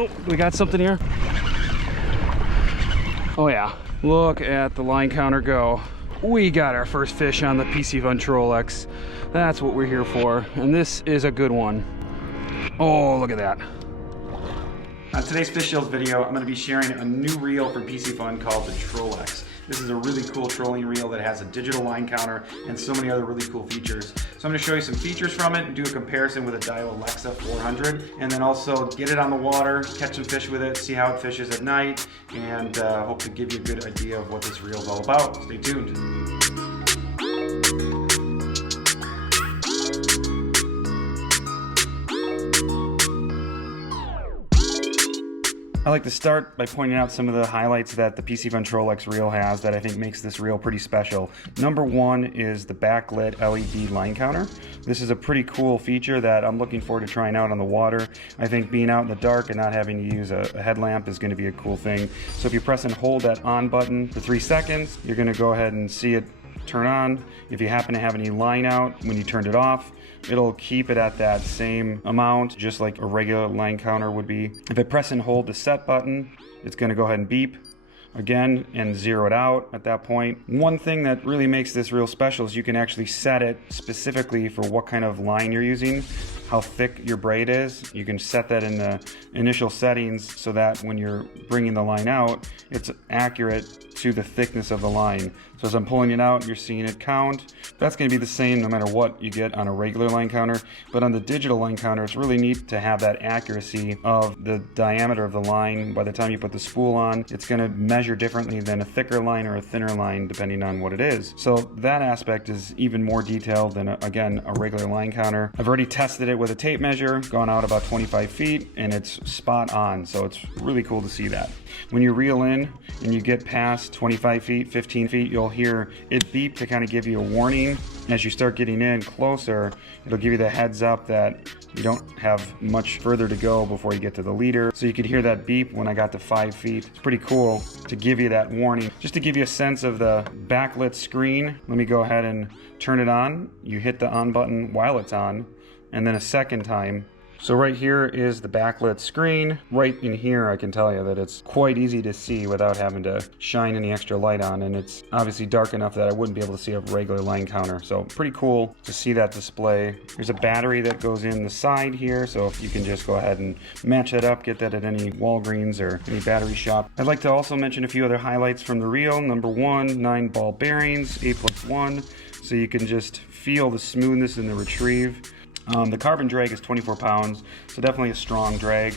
Oh, we got something here. Oh yeah, look at the line counter go. We got our first fish on the Piscifun Trollix. That's what we're here for, and this is a good one. Oh, look at that. On today's Fish Deals video, I'm going to be sharing a new reel from Piscifun called the Trollix. This is a really cool trolling reel that has a digital line counter and so many other really cool features. So I'm going to show you some features from it and do a comparison with a Daiwa Alexa 400, and then also get it on the water, catch some fish with it, see how it fishes at night, and hope to give you a good idea of what this reel is all about. Stay tuned. I like to start by pointing out some of the highlights that the Piscifun Trollix reel has that I think makes this reel pretty special. Number one is the backlit LED line counter. This is a pretty cool feature that I'm looking forward to trying out on the water. I think being out in the dark and not having to use a headlamp is going to be a cool thing. So if you press and hold that on button for 3 seconds, you're going to go ahead and see it turn on. If you happen to have any line out when you turned it off, it'll keep it at that same amount, just like a regular line counter would be. If I press and hold the set button, it's going to go ahead and beep again and zero it out at that point. One thing that really makes this reel special is you can actually set it specifically for what kind of line you're using, how thick your braid is. You can set that in the initial settings so that when you're bringing the line out, it's accurate to the thickness of the line. So as I'm pulling it out, you're seeing it count. That's going to be the same no matter what you get on a regular line counter, but on the digital line counter, it's really neat to have that accuracy of the diameter of the line. By the time you put the spool on, it's going to measure differently than a thicker line or a thinner line depending on what it is. So that aspect is even more detailed than, again, a regular line counter. I've already tested it with a tape measure, gone out about 25 feet, and it's spot on. So it's really cool to see that. When you reel in and you get past 25 feet, 15 feet, you'll hear it beep to kind of give you a warning. As you start getting in closer, it'll give you the heads up that you don't have much further to go before you get to the leader. So you could hear that beep when I got to 5 feet. It's pretty cool to give you that warning. Just to give you a sense of the backlit screen, let me go ahead and turn it on. You hit the on button while it's on, and then a second time. So right here is the backlit screen. Right in here I can tell you that it's quite easy to see without having to shine any extra light on, and it's obviously dark enough that I wouldn't be able to see a regular line counter. So pretty cool to see that display. There's a battery that goes in the side here, so if you can just go ahead and match that up, get that at any Walgreens or any battery shop. I'd like to also mention a few other highlights from the reel. Number one, 9 ball bearings, 8+1, so you can just feel the smoothness in the retrieve. The carbon drag is 24 pounds, so definitely a strong drag.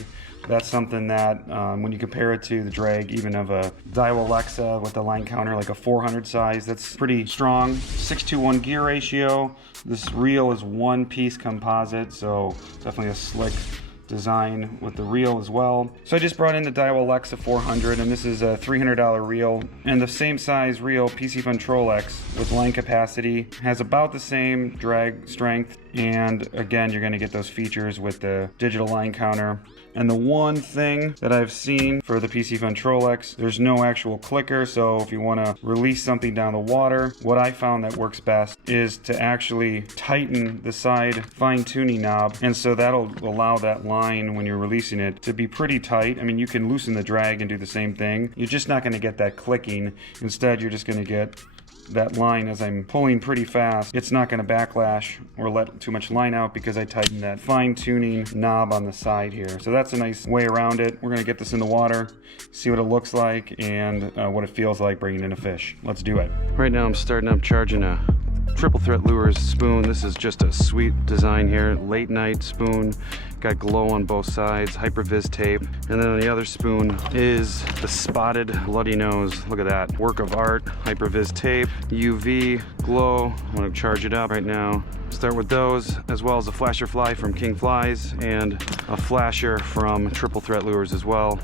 That's something that when you compare it to the drag even of a Daiwa Alexa with the line counter, like a 400 size, that's pretty strong. 6:1 gear ratio. This reel is one-piece composite, so definitely a slick design with the reel as well. So I just brought in the Daiwa Alexa 400, and this is a $300 reel, and the same size reel, Piscifun Trollix, with line capacity, has about the same drag strength, and again you're going to get those features with the digital line counter. And the one thing that I've seen for the Piscifun Trollix, there's no actual clicker, so if you want to release something down the water, what I found that works best is to actually tighten the side fine-tuning knob, and so that'll allow that line when you're releasing it to be pretty tight. I mean, you can loosen the drag and do the same thing. You're just not going to get that clicking. Instead, you're just going to get that line as I'm pulling pretty fast. It's not going to backlash or let too much line out because I tightened that fine-tuning knob on the side here. So that's a nice way around it. We're going to get this in the water, see what it looks like, and what it feels like bringing in a fish. Let's do it. Right now I'm starting up charging a triple threat lures spoon. This is just a sweet design here. Late night spoon, got glow on both sides, hypervis tape, and then the other spoon is the spotted bloody nose. Look at that, work of art. Hypervis tape, UV glow. I'm gonna charge it up right now. Start with those, as well as a flasher fly from King Flies and a flasher from Triple Threat Lures as well.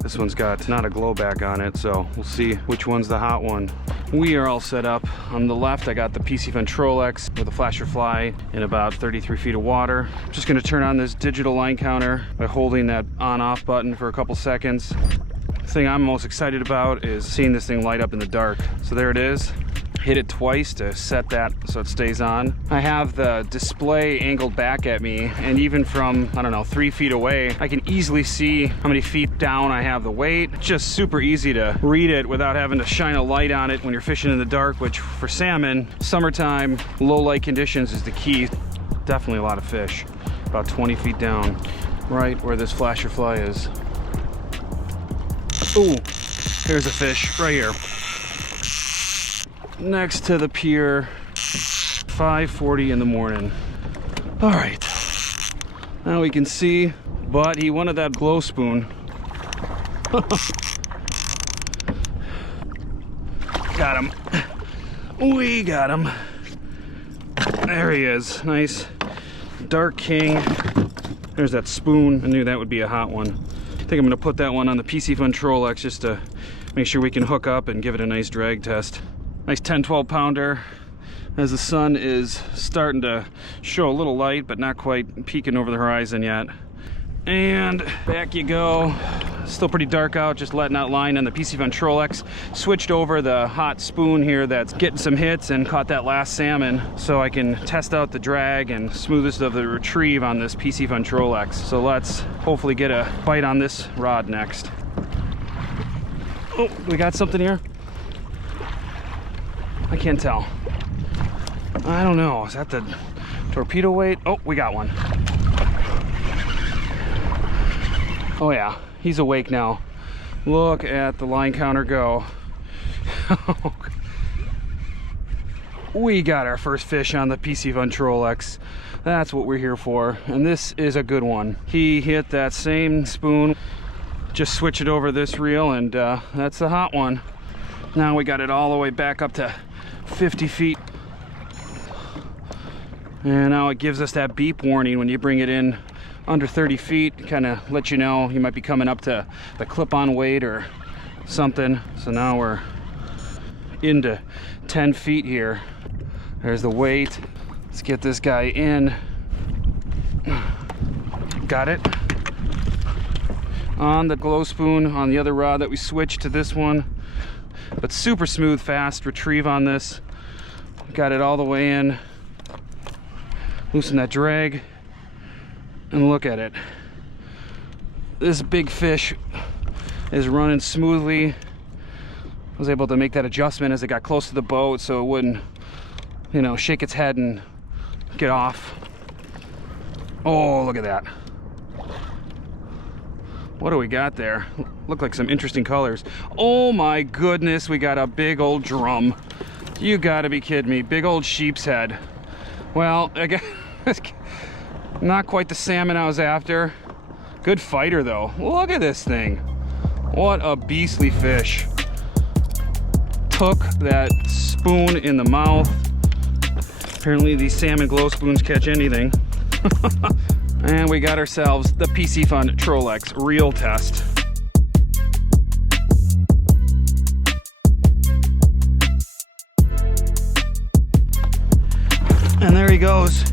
This one's got not a glow back on it, so we'll see which one's the hot one. We are all set up. On the left, I got the Piscifun Trollix with a flasher fly in about 33 feet of water. I'm just gonna turn on this digital line counter by holding that on-off button for a couple seconds. The thing I'm most excited about is seeing this thing light up in the dark. So there it is. hit it twice to set that so it stays on. I have the display angled back at me, and even from, I don't know, 3 feet away, I can easily see how many feet down I have the weight. It's just super easy to read it without having to shine a light on it when you're fishing in the dark, which for salmon, summertime, low light conditions is the key. Definitely a lot of fish. About 20 feet down, right where this flasher fly is. Ooh, here's a fish right here. Next to the pier, 5:40 in the morning. All right, now we can see, but he wanted that glow spoon. Got him. We got him. There he is. Nice dark king. There's that spoon. I knew that would be a hot one. I think I'm gonna put that one on the Piscifun Trollix just to make sure we can hook up and give it a nice drag test. Nice 10-12 pounder as the sun is starting to show a little light, but not quite peeking over the horizon yet. And back you go. Still pretty dark out, just letting out line on the Piscifun Trollix. Switched over the hot spoon here that's getting some hits and caught that last salmon, so I can test out the drag and smoothest of the retrieve on this Piscifun Trollix. So let's hopefully get a bite on this rod next. Oh, we got something here? I can't tell. I don't know, is that the torpedo weight? Oh, we got one. Oh yeah, he's awake now. Look at the line counter go. We got our first fish on the Piscifun Trollix. That's what we're here for, and this is a good one. He hit that same spoon, just switch it over this reel, and that's the hot one. Now we got it all the way back up to 50 feet. And now it gives us that beep warning when you bring it in under 30 feet, kind of let you know you might be coming up to the clip-on weight or something. So now we're into 10 feet here. There's the weight. Let's get this guy in. Got it. On the glow spoon on the other rod that we switched to this one. But super smooth, fast retrieve on this. Got it all the way in. Loosen that drag. And look at it. This big fish is running smoothly. I was able to make that adjustment as it got close to the boat so it wouldn't, you know, shake its head and get off. Oh, look at that. What do we got there? Look like some interesting colors. Oh my goodness, we got a big old drum. You gotta be kidding me. Big old sheep's head. Well, I guess not quite the salmon I was after. Good fighter though. Look at this thing. What a beastly fish. Took that spoon in the mouth. Apparently these salmon glow spoons catch anything. And we got ourselves the Piscifun Trollix reel test. And there he goes.